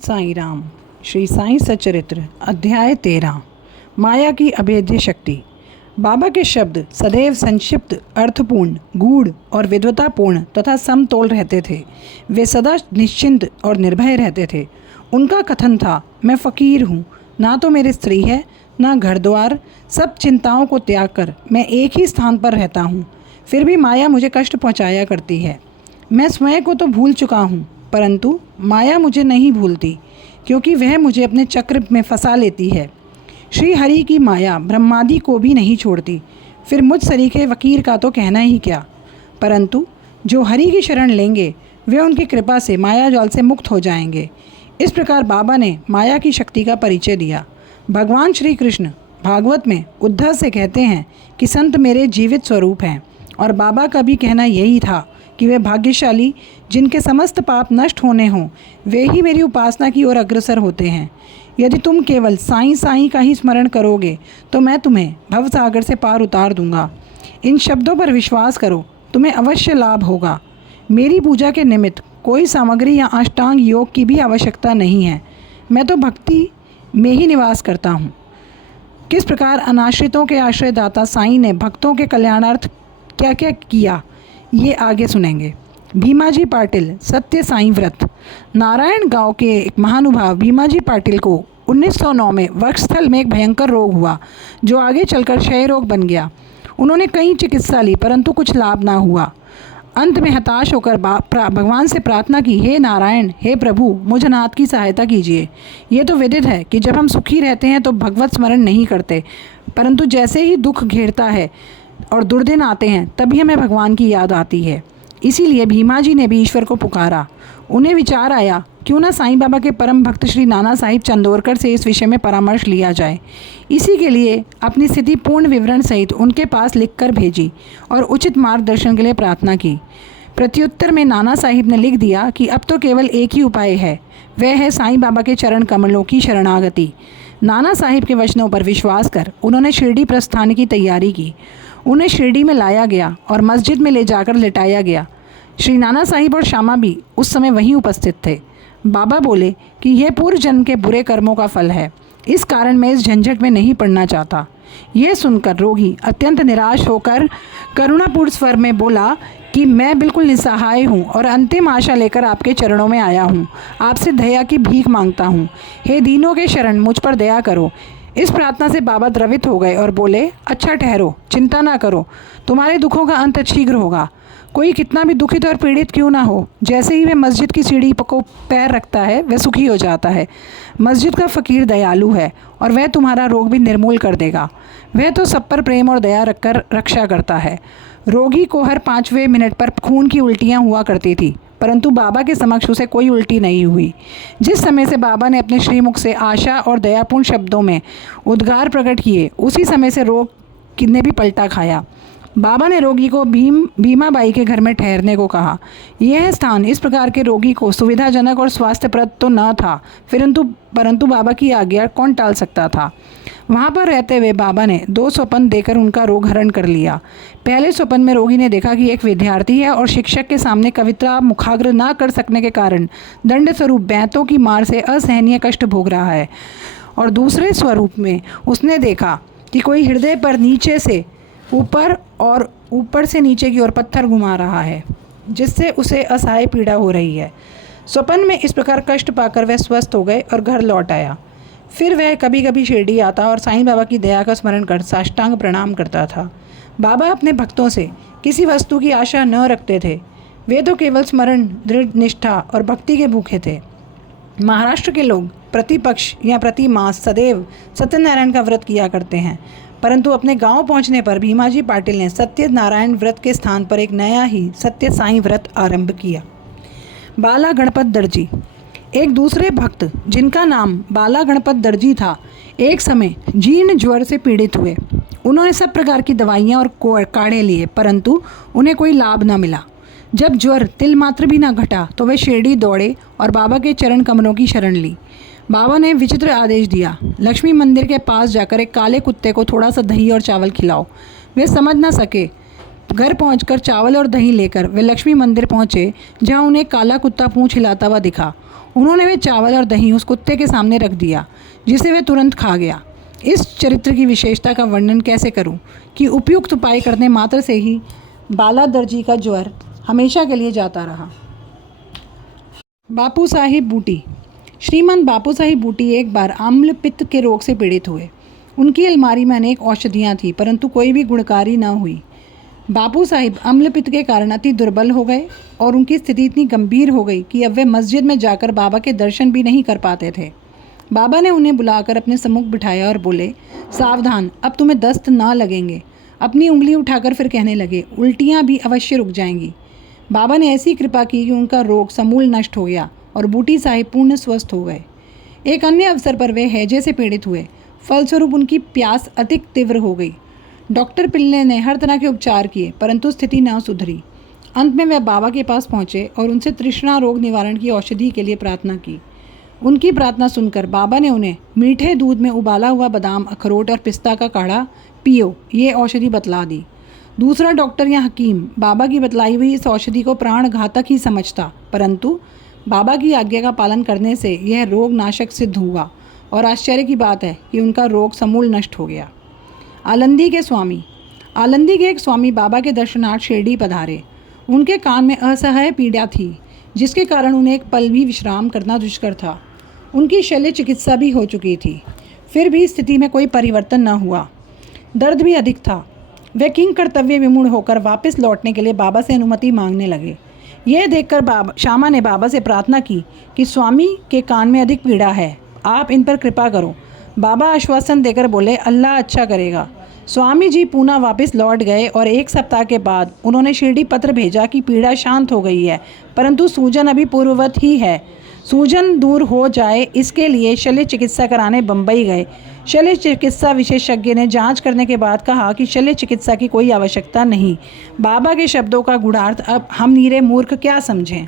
साईं राम। श्री साईं सच्चरित्र अध्याय 13। माया की अभेद्य शक्ति। बाबा के शब्द सदैव संक्षिप्त, अर्थपूर्ण, गूढ़ और विद्वतापूर्ण तथा समतोल रहते थे। वे सदा निश्चिंत और निर्भय रहते थे। उनका कथन था, मैं फ़कीर हूँ, ना तो मेरी स्त्री है, ना घर द्वार, सब चिंताओं को त्याग कर मैं एक ही स्थान पर रहता हूँ। फिर भी माया मुझे कष्ट पहुँचाया करती है। मैं स्वयं को तो भूल चुका हूँ, परंतु माया मुझे नहीं भूलती, क्योंकि वह मुझे अपने चक्र में फंसा लेती है। श्री हरि की माया ब्रह्मादि को भी नहीं छोड़ती, फिर मुझ सरीखे वकीर का तो कहना ही क्या। परंतु जो हरि की शरण लेंगे वे उनकी कृपा से माया जाल से मुक्त हो जाएंगे। इस प्रकार बाबा ने माया की शक्ति का परिचय दिया। भगवान श्री कृष्ण भागवत में उद्धव से कहते हैं कि संत मेरे जीवित स्वरूप हैं, और बाबा का भी कहना यही था कि वे भाग्यशाली जिनके समस्त पाप नष्ट होने हों, वे ही मेरी उपासना की ओर अग्रसर होते हैं। यदि तुम केवल साईं साईं का ही स्मरण करोगे तो मैं तुम्हें भवसागर से पार उतार दूंगा। इन शब्दों पर विश्वास करो, तुम्हें अवश्य लाभ होगा। मेरी पूजा के निमित्त कोई सामग्री या अष्टांग योग की भी आवश्यकता नहीं है। मैं तो भक्ति में ही निवास करता हूँ। किस प्रकार अनाश्रितों के आश्रयदाता साईं ने भक्तों के कल्याणार्थ क्या क्या किया, ये आगे सुनेंगे। भीमाजी पाटिल सत्य साईं व्रत। नारायण गांव के एक महानुभाव भीमाजी पाटिल को 1909 में वक्षस्थल में एक भयंकर रोग हुआ, जो आगे चलकर क्षय रोग बन गया। उन्होंने कई चिकित्सा ली, परंतु कुछ लाभ ना हुआ। अंत में हताश होकर भगवान से प्रार्थना की, हे नारायण, हे प्रभु, मुझ अनाथ की सहायता कीजिए। ये तो विदित है कि जब हम सुखी रहते हैं तो भगवत स्मरण नहीं करते, परंतु जैसे ही दुख घेरता है और दुर्दिन आते हैं तभी हमें भगवान की याद आती है। इसीलिए भीमा जी ने भी ईश्वर को पुकारा। उन्हें विचार आया, क्यों ना साईं बाबा के परम भक्त श्री नाना साहिब चंदोरकर से इस विषय में परामर्श लिया जाए। इसी के लिए अपनी स्थिति पूर्ण विवरण सहित उनके पास लिखकर भेजी और उचित मार्गदर्शन के लिए प्रार्थना की। प्रत्युत्तर में नाना साहिब ने लिख दिया कि अब तो केवल एक ही उपाय है, वह है साईं बाबा के चरण कमलों की शरणागति। नाना साहिब के वचनों पर विश्वास कर उन्होंने शिरडी प्रस्थान की तैयारी की। उन्हें शिरडी में लाया गया और मस्जिद में ले जाकर लिटाया गया। श्री नाना साहिब और श्यामा भी उस समय वहीं उपस्थित थे। बाबा बोले कि यह पूर्व जन्म के बुरे कर्मों का फल है, इस कारण मैं इस झंझट में नहीं पड़ना चाहता। यह सुनकर रोगी अत्यंत निराश होकर करुणापूर्ण स्वर में बोला कि मैं बिल्कुल निसहाय हूँ और अंतिम आशा लेकर आपके चरणों में आया हूँ। आपसे दया की भीख मांगता हूँ। हे दीनों के शरण, मुझ पर दया करो। इस प्रार्थना से बाबा द्रवित हो गए और बोले, अच्छा ठहरो, चिंता ना करो, तुम्हारे दुखों का अंत शीघ्र होगा। कोई कितना भी दुखित और पीड़ित क्यों ना हो, जैसे ही वह मस्जिद की सीढ़ी को पैर रखता है वह सुखी हो जाता है। मस्जिद का फ़कीर दयालु है और वह तुम्हारा रोग भी निर्मूल कर देगा। वह तो सब पर प्रेम और दया रखकर रक्षा करता है। रोगी को हर 5वें मिनट पर खून की उल्टियाँ हुआ करती थी, परंतु बाबा के समक्ष उसे कोई उल्टी नहीं हुई। जिस समय से बाबा ने अपने श्रीमुख से आशा और दयापूर्ण शब्दों में उद्गार प्रकट किए, उसी समय से रोग ने भी पलटा खाया। बाबा ने रोगी को भीमाबाई के घर में ठहरने को कहा। यह स्थान इस प्रकार के रोगी को सुविधाजनक और स्वास्थ्यप्रद तो न था, परंतु बाबा की आज्ञा कौन टाल सकता था। वहाँ पर रहते हुए बाबा ने 2 स्वप्न देकर उनका रोग हरण कर लिया। पहले स्वप्न में रोगी ने देखा कि एक विद्यार्थी है और शिक्षक के सामने कविता मुखाग्र न कर सकने के कारण दंड स्वरूप बैंतों की मार से असहनीय कष्ट भोग रहा है। और दूसरे स्वरूप में उसने देखा कि कोई हृदय पर नीचे से ऊपर और ऊपर से नीचे की ओर पत्थर घुमा रहा है, जिससे उसे असहाय पीड़ा हो रही है। स्वप्न में इस प्रकार कष्ट पाकर वह स्वस्थ हो गए और घर लौट आया। फिर वह कभी कभी शिरडी आता और साईं बाबा की दया का स्मरण कर साष्टांग प्रणाम करता था। बाबा अपने भक्तों से किसी वस्तु की आशा न रखते थे। वे तो केवल स्मरण, दृढ़ निष्ठा और भक्ति के भूखे थे। महाराष्ट्र के लोग प्रतिपक्ष या प्रति मास सदैव सत्यनारायण का व्रत किया करते हैं, परंतु अपने गांव पहुंचने पर भीमाजी पाटिल ने सत्यनारायण व्रत के स्थान पर एक नया ही सत्य साईं व्रत आरंभ किया। बाला गणपत दर्जी। एक दूसरे भक्त जिनका नाम बाला गणपत दर्जी था, एक समय जीर्ण ज्वर से पीड़ित हुए। उन्होंने सब प्रकार की दवाइयाँ और काढ़े लिए, परंतु उन्हें कोई लाभ न मिला। जब ज्वर तिल मात्र भी न घटा तो वे शिरडी दौड़े और बाबा के चरण कमलों की शरण ली। बाबा ने विचित्र आदेश दिया, लक्ष्मी मंदिर के पास जाकर एक काले कुत्ते को थोड़ा सा दही और चावल खिलाओ। वे समझ न सके। घर पहुंचकर चावल और दही लेकर वे लक्ष्मी मंदिर पहुंचे, जहां उन्हें काला कुत्ता पूंछ हिलाता हुआ दिखा। उन्होंने वे चावल और दही उस कुत्ते के सामने रख दिया, जिसे वह तुरंत खा गया। इस चरित्र की विशेषता का वर्णन कैसे करूं कि उपयुक्त उपाय करने मात्र से ही बाला दर्जी का ज्वर हमेशा के लिए जाता रहा। बापू साहिब बूटी। श्रीमंत बापू साहिब बूटी एक बार आम्ल पित्त के रोग से पीड़ित हुए। उनकी अलमारी में अनेक औषधियाँ थीं, परंतु कोई भी गुणकारी न हुई। बापू साहिब अम्ल पित्त के कारण अति दुर्बल हो गए और उनकी स्थिति इतनी गंभीर हो गई कि अब वे मस्जिद में जाकर बाबा के दर्शन भी नहीं कर पाते थे। बाबा ने उन्हें बुलाकर अपने सम्मुख बिठाया और बोले, सावधान, अब तुम्हें दस्त ना लगेंगे। अपनी उंगली उठाकर फिर कहने लगे, उल्टियाँ भी अवश्य रुक जाएंगी। बाबा ने ऐसी कृपा की कि उनका रोग समूल नष्ट हो गया और बूटी साहिब पूर्ण स्वस्थ हो गए। एक अन्य अवसर पर वे हैजे से पीड़ित हुए। फलस्वरूप उनकी प्यास अधिक तीव्र हो गई। डॉक्टर पिल्ले ने हर तरह के उपचार किए, परंतु स्थिति न सुधरी। अंत में वे बाबा के पास पहुँचे और उनसे तृष्णा रोग निवारण की औषधि के लिए प्रार्थना की। उनकी प्रार्थना सुनकर बाबा ने उन्हें मीठे दूध में उबाला हुआ बादाम, अखरोट और पिस्ता का काढ़ा पियो, ये औषधि बतला दी। दूसरा डॉक्टर या हकीम बाबा की बतलाई हुई इस औषधि को प्राण घातक ही समझता, परंतु बाबा की आज्ञा का पालन करने से यह रोग नाशक सिद्ध हुआ और आश्चर्य की बात है कि उनका रोग समूल नष्ट हो गया। आलंदी के स्वामी। आलंदी के एक स्वामी बाबा के दर्शनार्थ शिरडी पधारे। उनके कान में असह्य पीड़ा थी, जिसके कारण उन्हें एक पल भी विश्राम करना दुष्कर था। उनकी शल्य चिकित्सा भी हो चुकी थी, फिर भी स्थिति में कोई परिवर्तन न हुआ। दर्द भी अधिक था। वे किंग कर्तव्य विमूढ़ होकर वापस लौटने के लिए बाबा से अनुमति मांगने लगे। यह देखकर श्यामा ने बाबा से प्रार्थना की कि स्वामी के कान में अधिक पीड़ा है, आप इन पर कृपा करो। बाबा आश्वासन देकर बोले, अल्लाह अच्छा करेगा। स्वामी जी पूना वापस लौट गए और एक सप्ताह के बाद उन्होंने शिरडी पत्र भेजा कि पीड़ा शांत हो गई है, परंतु सूजन अभी पूर्ववत ही है। सूजन दूर हो जाए इसके लिए शल्य चिकित्सा कराने बम्बई गए। शल्य चिकित्सा विशेषज्ञ ने जांच करने के बाद कहा कि शल्य चिकित्सा की कोई आवश्यकता नहीं। बाबा के शब्दों का गूढ़ार्थ अब हम नीरे मूर्ख क्या समझें।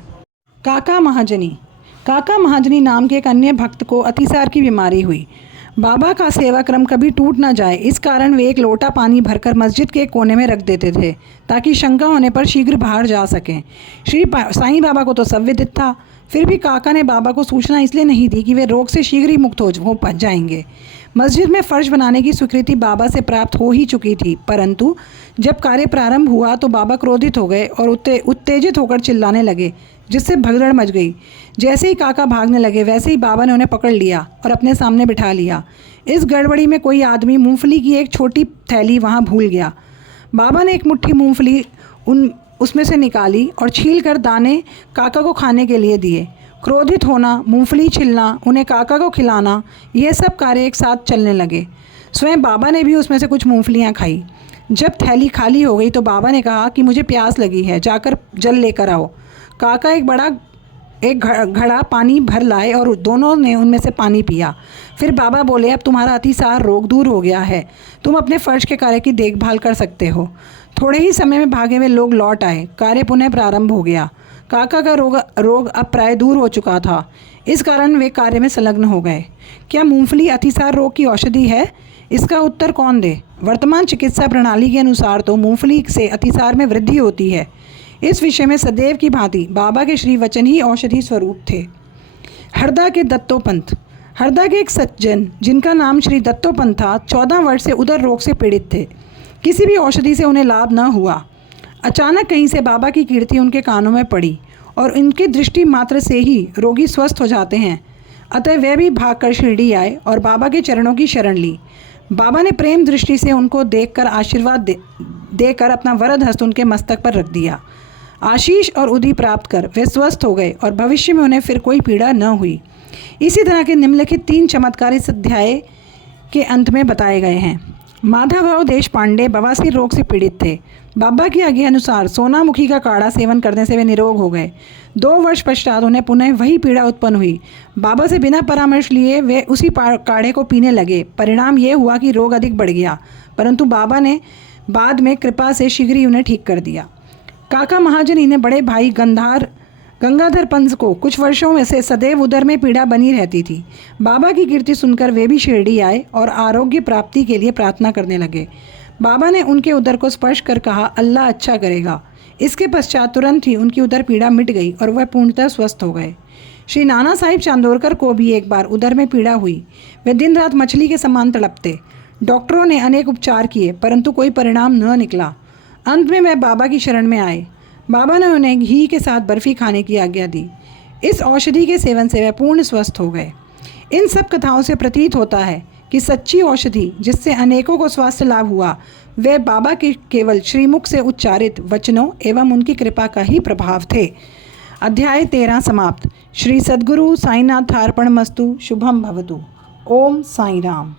काका महाजनी। काका महाजनी नाम के एक अन्य भक्त को अतिसार की बीमारी हुई। बाबा का सेवा क्रम कभी टूट ना जाए, इस कारण वे एक लोटा पानी भरकर मस्जिद के कोने में रख देते थे ताकि शंका होने पर शीघ्र बाहर जा सकें। श्री साईं बाबा को तो सब विदित था, फिर भी काका ने बाबा को सूचना इसलिए नहीं दी कि वे रोग से शीघ्र ही मुक्त हो जाएंगे। मस्जिद में फर्श बनाने की स्वीकृति बाबा से प्राप्त हो ही चुकी थी, परंतु जब कार्य प्रारंभ हुआ तो बाबा क्रोधित हो गए और उत्तेजित होकर चिल्लाने लगे, जिससे भगदड़ मच गई। जैसे ही काका भागने लगे वैसे ही बाबा ने उन्हें पकड़ लिया और अपने सामने बिठा लिया। इस गड़बड़ी में कोई आदमी मूंगफली की एक छोटी थैली वहाँ भूल गया। बाबा ने एक मुट्ठी मूंगफली उसमें से निकाली और छीलकर दाने काका को खाने के लिए दिए। क्रोधित होना, मूंगफली छिलना, उन्हें काका को खिलाना, यह सब कार्य एक साथ चलने लगे। स्वयं बाबा ने भी उसमें से कुछ मूंगफलियाँ खाई। जब थैली खाली हो गई तो बाबा ने कहा कि मुझे प्यास लगी है, जाकर जल लेकर आओ। काका एक घड़ा पानी भर लाए और दोनों ने उनमें से पानी पिया। फिर बाबा बोले, अब तुम्हारा अतिसार रोग दूर हो गया है, तुम अपने फर्श के कार्य की देखभाल कर सकते हो। थोड़े ही समय में भागे हुए लोग लौट आए। कार्य पुनः प्रारंभ हो गया। काका का रोग अब प्राय दूर हो चुका था, इस कारण वे कार्य में संलग्न हो गए। क्या मूंगफली अतिसार रोग की औषधि है? इसका उत्तर कौन दे? वर्तमान चिकित्सा प्रणाली के अनुसार तो मूंगफली से अतिसार में वृद्धि होती है। इस विषय में सदैव की भांति बाबा के श्री वचन ही औषधि स्वरूप थे। हरदा के दत्तोपंत। हरदा के एक सज्जन जिनका नाम श्री दत्तोपंत था, 14 वर्ष से उदर रोग से पीड़ित थे। किसी भी औषधि से उन्हें लाभ न हुआ। अचानक कहीं से बाबा की कीर्ति उनके कानों में पड़ी और उनकी दृष्टि मात्र से ही रोगी स्वस्थ हो जाते हैं। अतः वे भी भागकर शिरडी आए और बाबा के चरणों की शरण ली। बाबा ने प्रेम दृष्टि से उनको देखकर आशीर्वाद देकर अपना वरद हस्त उनके मस्तक पर रख दिया। आशीष और उदी प्राप्त कर वे स्वस्थ हो गए और भविष्य में उन्हें फिर कोई पीड़ा न हुई। इसी तरह के निम्नलिखित 3 चमत्कार इस अध्याय के अंत में बताए गए हैं। माधवराव देशपांडे बवासीर रोग से पीड़ित थे। बाबा की आज्ञा अनुसार सोनामुखी का काढ़ा सेवन करने से वे निरोग हो गए। 2 वर्ष पश्चात उन्हें पुनः वही पीड़ा उत्पन्न हुई। बाबा से बिना परामर्श लिए वे उसी काढ़े को पीने लगे। परिणाम ये हुआ कि रोग अधिक बढ़ गया, परंतु बाबा ने बाद में कृपा से शीघ्र ही उन्हें ठीक कर दिया। काका महाजनी ने बड़े भाई गंगाधर पंत को कुछ वर्षों में से सदैव उदर में पीड़ा बनी रहती थी। बाबा की कीर्ति सुनकर वे भी शिरडी आए और आरोग्य प्राप्ति के लिए प्रार्थना करने लगे। बाबा ने उनके उदर को स्पर्श कर कहा, अल्लाह अच्छा करेगा। इसके पश्चात तुरंत ही उनकी उदर पीड़ा मिट गई और वह पूर्णतः स्वस्थ हो गए। श्री नाना साहिब चांदोरकर को भी एक बार उदर में पीड़ा हुई। वे दिन रात मछली के समान तड़पते। डॉक्टरों ने अनेक उपचार किए परंतु कोई परिणाम न निकला। अंत में वे बाबा की शरण में आए। बाबा ने उन्हें घी के साथ बर्फ़ी खाने की आज्ञा दी। इस औषधि के सेवन से वे पूर्ण स्वस्थ हो गए। इन सब कथाओं से प्रतीत होता है कि सच्ची औषधि जिससे अनेकों को स्वास्थ्य लाभ हुआ वे बाबा के केवल श्रीमुख से उच्चारित वचनों एवं उनकी कृपा का ही प्रभाव थे। अध्याय 13 समाप्त। श्री सद्गुरु साईनाथार्पणमस्तु। शुभम भवतु। ओम साई राम।